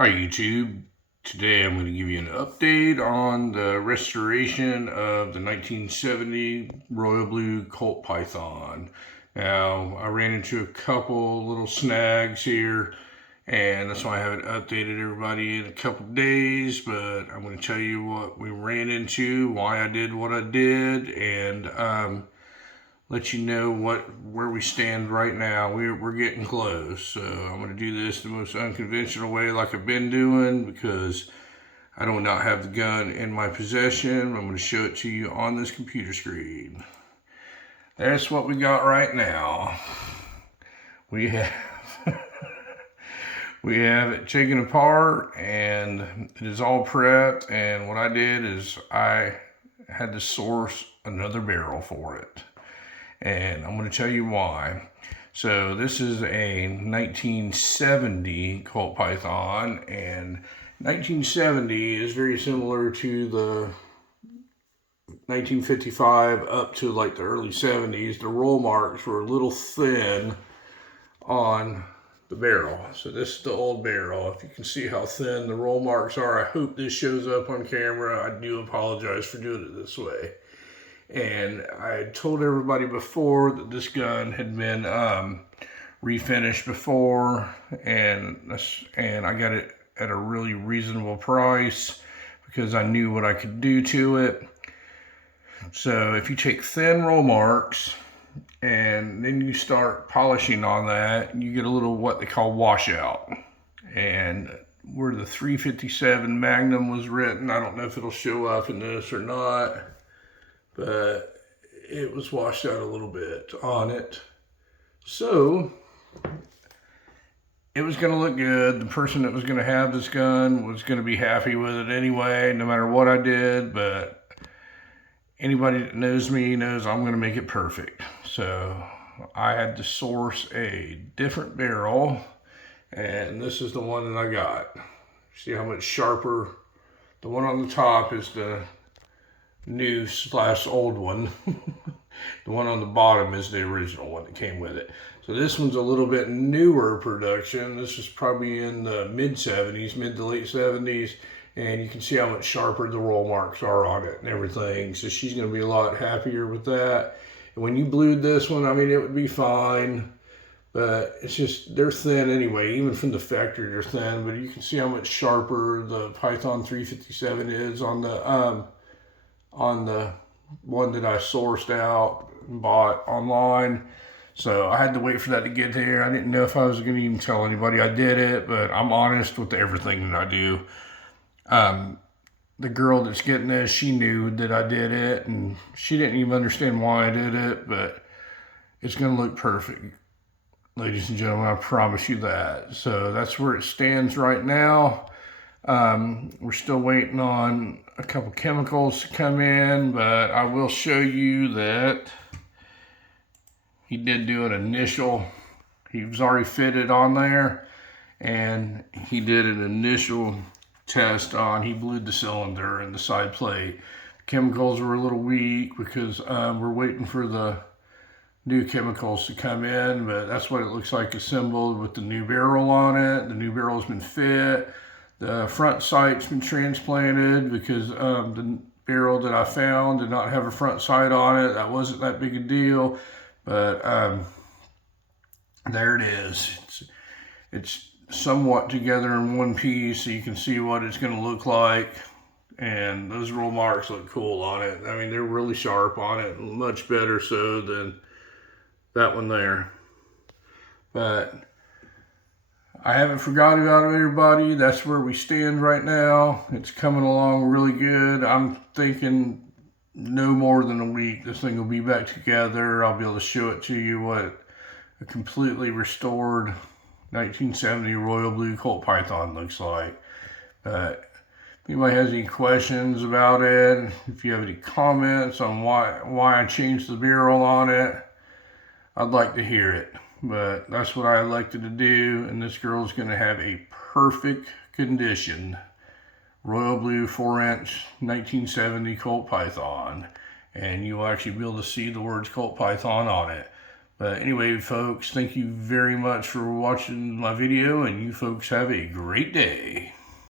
Hi YouTube. Today I'm going to give you an update on the restoration of the 1970 Royal Blue Colt Python. Now, I ran into a couple little snags here, and that's why I haven't updated everybody in a couple days, but I'm going to tell you what we ran into, why I did what I did, and let you know where we stand right now. We're getting close, so I'm going to do this the most unconventional way, like I've been doing, because I do not have the gun in my possession. I'm going to show it to you on this computer screen. That's what we got right now. We have we have it taken apart, and it is all prepped. And what I did is I had to source another barrel for it. And I'm going to tell you why. So this is a 1970 Colt Python, and 1970 is very similar to the 1955 up to like the early 70s. The roll marks were a little thin on the barrel. So this is the old barrel. If you can see how thin the roll marks are, I hope this shows up on camera. I do apologize for doing it this way. And I told everybody before that this gun had been refinished before, and I got it at a really reasonable price because I knew what I could do to it. So if you take thin roll marks and then you start polishing on that, you get a little what they call washout. And where the 357 Magnum was written, I don't know if it'll show up in this or not, but it was washed out a little bit on it. So it was going to look good. The person that was going to have this gun was going to be happy with it anyway, no matter what I did. But anybody that knows me knows I'm going to make it perfect. So I had to source a different barrel, and this is the one that I got. See how much sharper? The one on the top is the new / old one. The one on the bottom is the original one that came with it. So this one's a little bit newer production. This is probably in the mid to late 70s, and you can see how much sharper the roll marks are on it and everything. So she's going to be a lot happier with that. And when you blued this one, I mean, it would be fine, but it's just, they're thin anyway. Even from the factory, they're thin, but you can see how much sharper the Python 357 is on the one that I sourced out and bought online. So I had to wait for that to get there. I didn't know if I was going to even tell anybody I did it, but I'm honest with everything that I do. The girl that's getting this, she knew that I did it, and she didn't even understand why I did it, but it's going to look perfect, ladies and gentlemen. I promise you that. So that's where it stands right now. We're still waiting on a couple chemicals to come in, but I will show you that he did do an initial. He was already fitted on there, and he did an initial test on. He blued the cylinder and the side plate. Chemicals were a little weak because we're waiting for the new chemicals to come in, but that's what it looks like assembled with the new barrel on it. The new barrel's been fit. The front sight's been transplanted because the barrel that I found did not have a front sight on it. That wasn't that big a deal, but there it is. It's somewhat together in one piece, so you can see what it's going to look like. And those roll marks look cool on it. I mean, they're really sharp on it, much better so than that one there. But I haven't forgotten about everybody. That's where we stand right now. It's coming along really good. I'm thinking no more than a week, this thing will be back together. I'll be able to show it to you what a completely restored 1970 Royal Blue Colt Python looks like. If anybody has any questions about it, if you have any comments on why I changed the barrel on it, I'd like to hear it. But that's what I elected to do, and this girl's going to have a perfect condition Royal Blue 4-inch 1970 Colt Python, and you'll actually be able to see the words Colt Python on it. But anyway, folks, thank you very much for watching my video, and you folks have a great day.